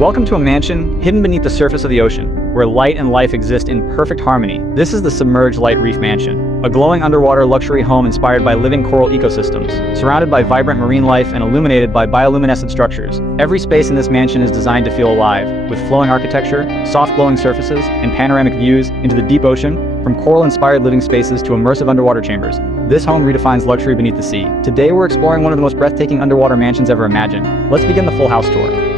Welcome to a mansion hidden beneath the surface of the ocean, where light and life exist in perfect harmony. This is the Submerged Light Reef Mansion, a glowing underwater luxury home inspired by living coral ecosystems, surrounded by vibrant marine life and illuminated by bioluminescent structures. Every space in this mansion is designed to feel alive, with flowing architecture, soft glowing surfaces, and panoramic views into the deep ocean. From coral-inspired living spaces to immersive underwater chambers, this home redefines luxury beneath the sea. Today we're exploring one of the most breathtaking underwater mansions ever imagined. Let's begin the full house tour.